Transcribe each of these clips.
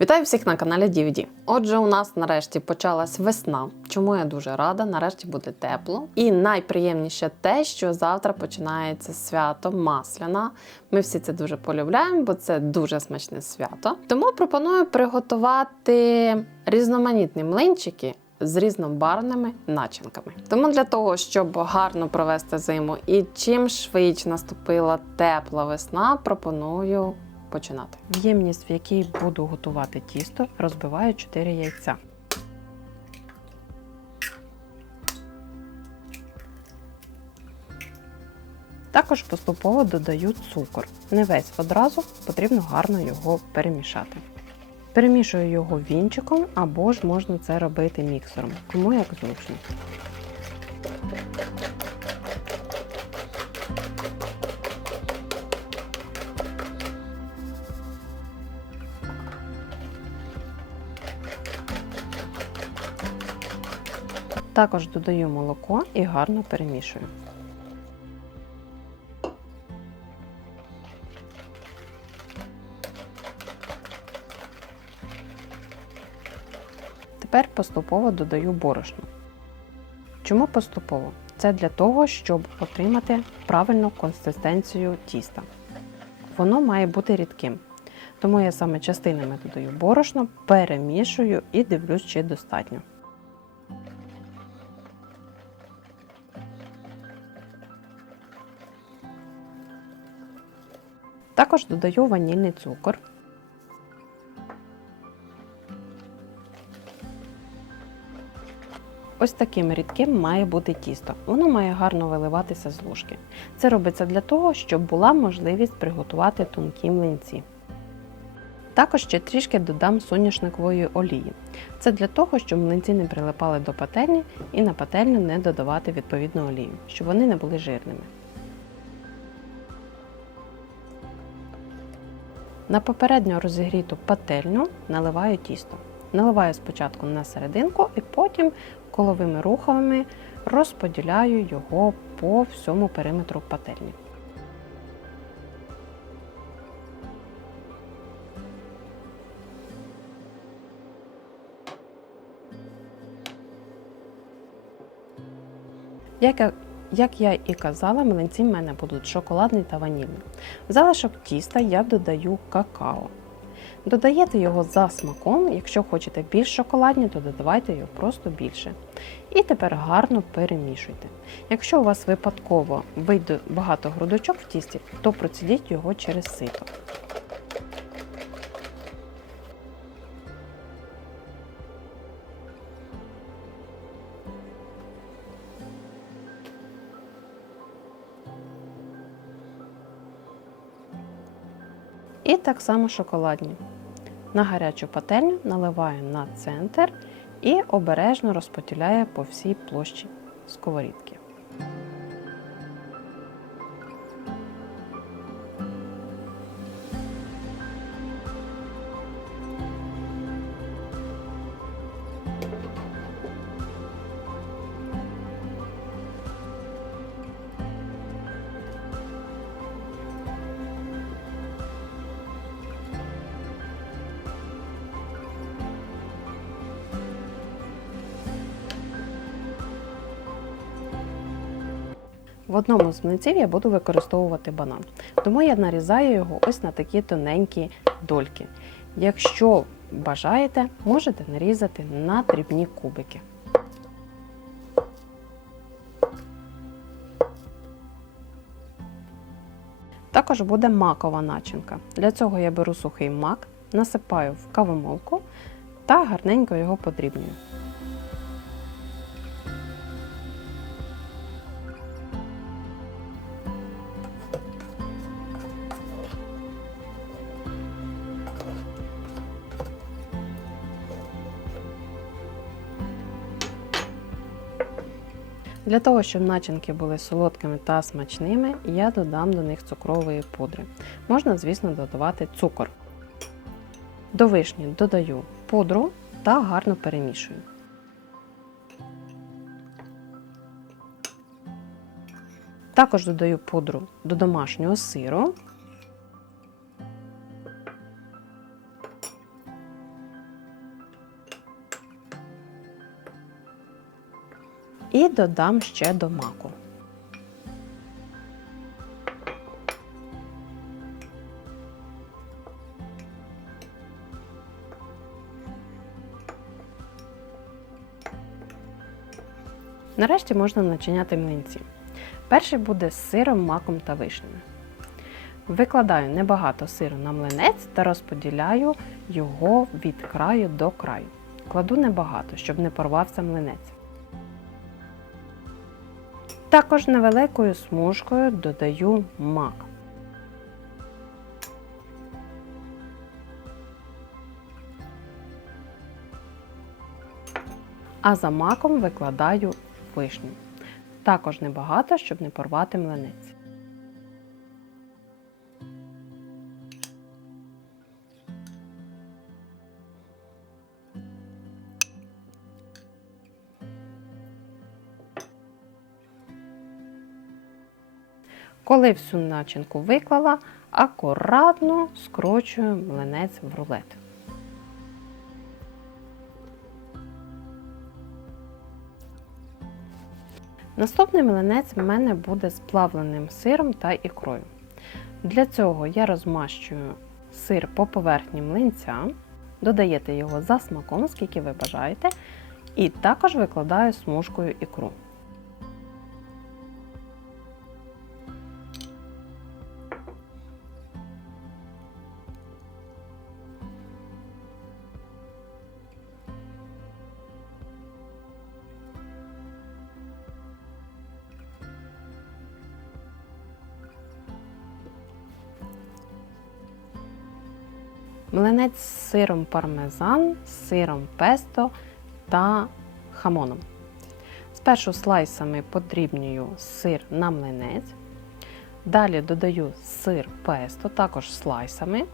Вітаю всіх на каналі DVD. Отже, у нас нарешті почалась весна, чому я дуже рада, нарешті буде тепло. І найприємніше те, що завтра починається свято Масляна. Ми всі це дуже полюбляємо, бо це дуже смачне свято. Тому пропоную приготувати різноманітні млинчики з різнобарвними начинками. Тому для того, щоб гарно провести зиму і чим швидше наступила тепла весна, пропоную починати. В ємність, в якій буду готувати тісто, розбиваю 4 яйця. Також поступово додаю цукор. Не весь одразу, потрібно гарно його перемішати. Перемішую його вінчиком або ж можна це робити міксером, кому як зручно. Також додаю молоко і гарно перемішую. Тепер поступово додаю борошно. Чому поступово? Це для того, щоб отримати правильну консистенцію тіста. Воно має бути рідким. Тому я саме частинами додаю борошно, перемішую і дивлюсь, чи достатньо. Також додаю ванільний цукор. Ось таким рідким має бути тісто. Воно має гарно виливатися з ложки. Це робиться для того, щоб була можливість приготувати тонкі млинці. Також ще трішки додам соняшникової олії. Це для того, щоб млинці не прилипали до пательні і на пательню не додавати відповідну олію, щоб вони не були жирними. На попередньо розігріту пательню наливаю тісто. Наливаю спочатку на серединку і потім коловими рухами розподіляю його по всьому периметру пательні. Як я і казала, млинці в мене будуть шоколадні та ванільні. В залишок тіста я додаю какао. Додаєте його за смаком, якщо хочете більш шоколадні, то додавайте його просто більше. І тепер гарно перемішуйте. Якщо у вас випадково вийде багато грудочок в тісті, то процідіть його через сито. І так само шоколадні. На гарячу пательню наливаю на центр і обережно розподіляю по всій площі сковорідки. В одному з млинців я буду використовувати банан, тому я нарізаю його ось на такі тоненькі дольки. Якщо бажаєте, можете нарізати на дрібні кубики. Також буде макова начинка. Для цього я беру сухий мак, насипаю в кавомолку та гарненько його подрібнюю. Для того, щоб начинки були солодкими та смачними, я додам до них цукрової пудри. Можна, звісно, додавати цукор. До вишні додаю пудру та гарно перемішую. Також додаю пудру до домашнього сиру І додам ще до маку. Нарешті можна начиняти млинці. Перший буде з сиром, маком та вишнями. Викладаю небагато сиру на млинець та розподіляю його від краю до краю. Кладу небагато, щоб не порвався млинець. Також невеликою смужкою додаю мак. А за маком викладаю вишню. Також небагато, щоб не порвати млинець. Коли всю начинку виклала, акуратно скручую млинець в рулет. Наступний млинець в мене буде з плавленим сиром та ікрою. Для цього я розмащую сир по поверхні млинця, додаєте його за смаком, скільки ви бажаєте, і також викладаю смужкою ікру. Млинець з сиром пармезан, сиром песто та хамоном. Спершу слайсами подрібнюю сир на млинець. Далі додаю сир песто, також слайсами.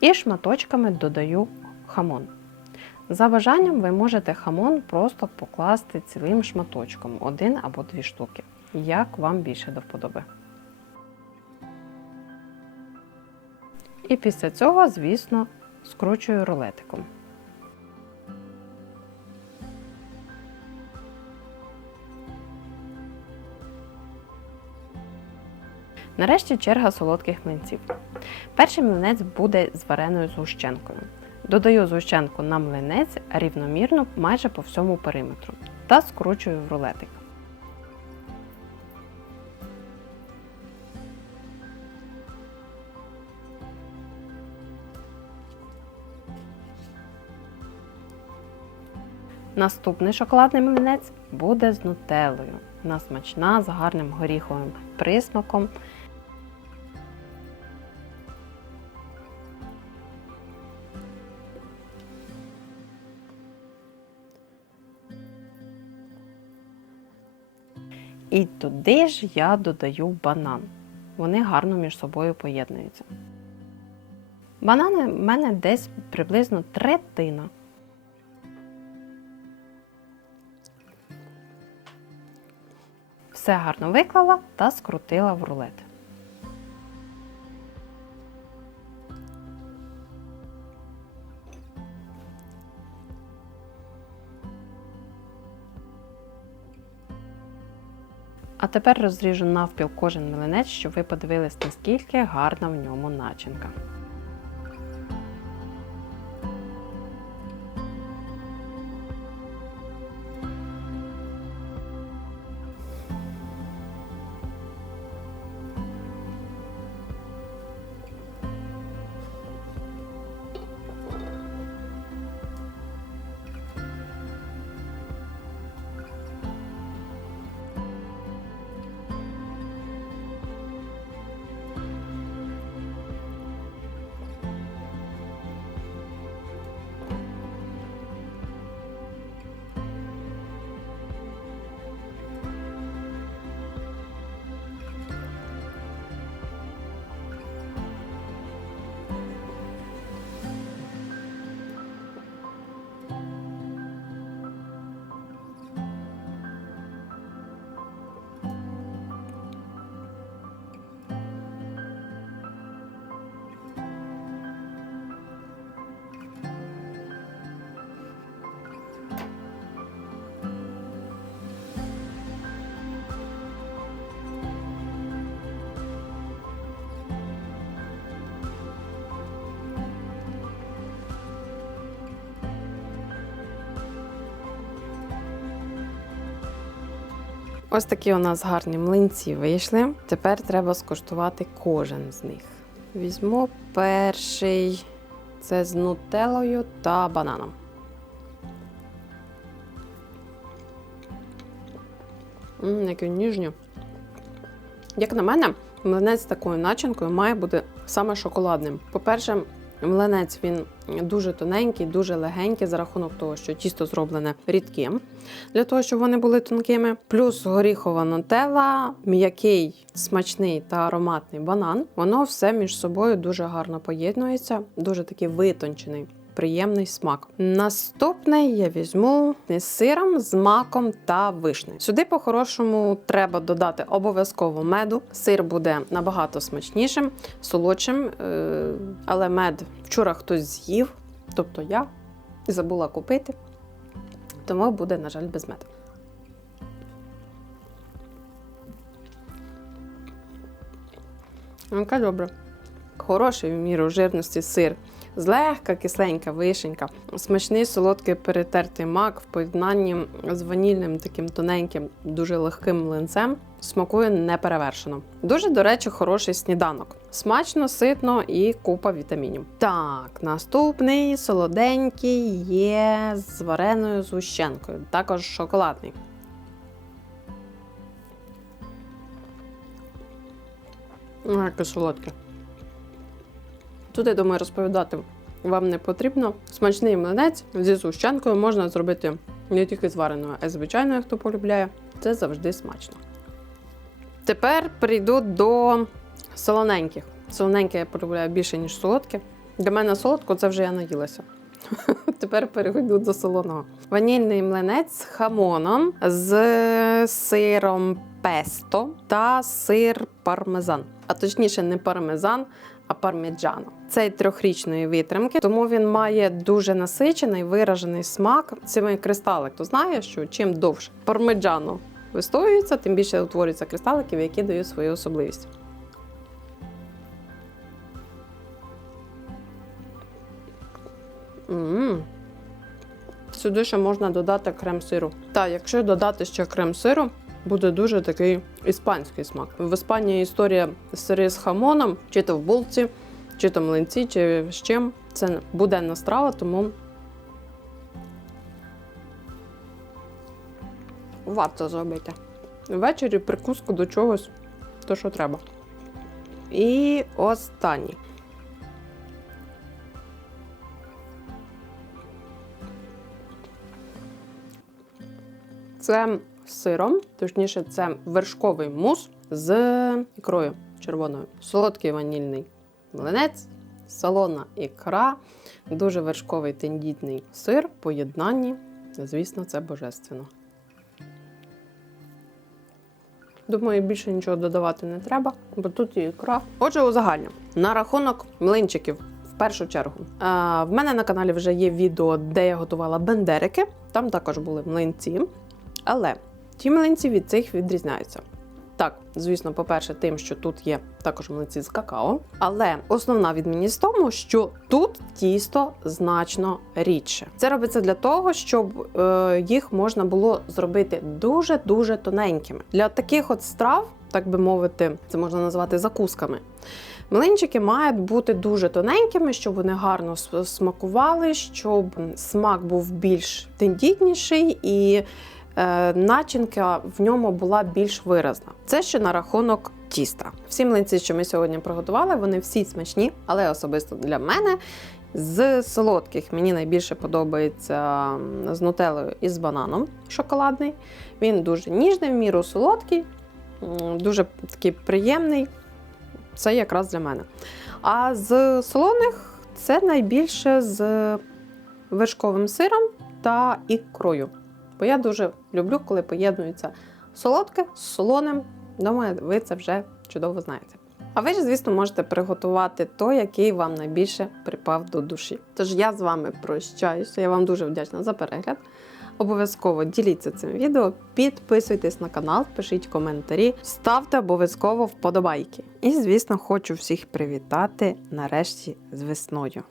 І шматочками додаю хамон. За бажанням ви можете хамон просто покласти цілим шматочком, 1 або 2 штуки, як вам більше до вподоби. І після цього, звісно, скручую рулетиком. Нарешті черга солодких млинців. Перший млинець буде з вареною згущенкою. Додаю згущенку на млинець рівномірно майже по всьому периметру та скручую в рулетик. Наступний шоколадний млинець буде з нутеллою. Вона смачна, з гарним горіховим присмаком. І туди ж я додаю банан. Вони гарно між собою поєднуються. Банани в мене десь приблизно третина. Все гарно виклала та скрутила в рулет. А тепер розріжу навпіл кожен млинець, щоб ви подивились, наскільки гарна в ньому начинка. Ось такі у нас гарні млинці вийшли. Тепер треба скуштувати кожен з них. Візьму перший. Це з нутеллою та бананом. Які ніжні. Як на мене, млинець з такою начинкою має бути саме шоколадним. По-перше, млинець він дуже тоненький, дуже легенький за рахунок того, що тісто зроблене рідким, для того, щоб вони були тонкими. Плюс горіхова нутелла, м'який, смачний та ароматний банан. Воно все між собою дуже гарно поєднується, дуже такий витончений. Приємний смак. Наступний я візьму з сиром, з маком та вишнею. Сюди по-хорошому треба додати обов'язково меду. Сир буде набагато смачнішим, солодшим, але мед вчора хтось з'їв, тобто я, і забула купити, тому буде, на жаль, без меду. Яке добре. Хороший в міру жирності сир. Злегка кисленька вишенька, смачний солодкий перетертий мак в поєднанні з ванільним таким тоненьким, дуже легким млинцем. Смакує неперевершено. Дуже, до речі, хороший сніданок. Смачно, ситно і купа вітамінів. Так, наступний солоденький є з вареною згущенкою, також шоколадний. Яке солодке. Тут, я думаю, розповідати вам не потрібно. Смачний млинець зі згущенкою можна зробити не тільки з вареною, а й звичайною, хто полюбляє. Це завжди смачно. Тепер перейду до солоненьких. Солоненьке я полюбляю більше, ніж солодке. Для мене солодко це вже я наїлася. Тепер перейду до солоного. Ванільний млинець з хамоном, з сиром песто та сир пармезан. А точніше не пармезан, а парміджано. Цей 3-річної витримки, тому він має дуже насичений, виражений смак. Це кристалик, то знає, що чим довше парміджано вистоюється, тим більше утворюється кристаликів, які дають свою особливість. Сюди ще можна додати крем-сиру. Так, якщо додати ще крем-сиру, буде дуже такий іспанський смак. В Іспанії історія сири з хамоном, чи то в булці, чи то млинці, чи з чим. Це буденна страва, тому варто зробити. Ввечері прикуску до чогось, то що треба. І останній. Це з сиром, точніше, це вершковий мус з ікрою червоною. Солодкий ванільний млинець, солона ікра, дуже вершковий тендітний сир в поєднанні. Звісно, це божественно. Думаю, більше нічого додавати не треба, бо тут є ікра. Отже, узагальню. На рахунок млинчиків. В першу чергу. В мене на каналі вже є відео, де я готувала бендерики. Там також були млинці. Але ті млинці від цих відрізняються. Так, звісно, по-перше, тим, що тут є також млинці з какао. Але основна відмінність в тому, що тут тісто значно рідше. Це робиться для того, щоб їх можна було зробити дуже-дуже тоненькими. Для таких от страв, так би мовити, це можна назвати закусками, млинчики мають бути дуже тоненькими, щоб вони гарно смакували, щоб смак був більш тендітніший і начинка в ньому була більш виразна. Це ще на рахунок тіста. Всі млинці, що ми сьогодні приготували, вони всі смачні, але особисто для мене з солодких мені найбільше подобається з нутеллою і з бананом шоколадний. Він дуже ніжний, в міру солодкий, дуже такий приємний. Це якраз для мене. А з солоних це найбільше з вершковим сиром та ікрою. Бо я дуже люблю, коли поєднується солодке з солоним. Думаю, ви це вже чудово знаєте. А ви ж, звісно, можете приготувати той, який вам найбільше припав до душі. Тож я з вами прощаюся. Я вам дуже вдячна за перегляд. Обов'язково діліться цим відео, підписуйтесь на канал, пишіть коментарі, ставте обов'язково вподобайки. І, звісно, хочу всіх привітати нарешті з весною.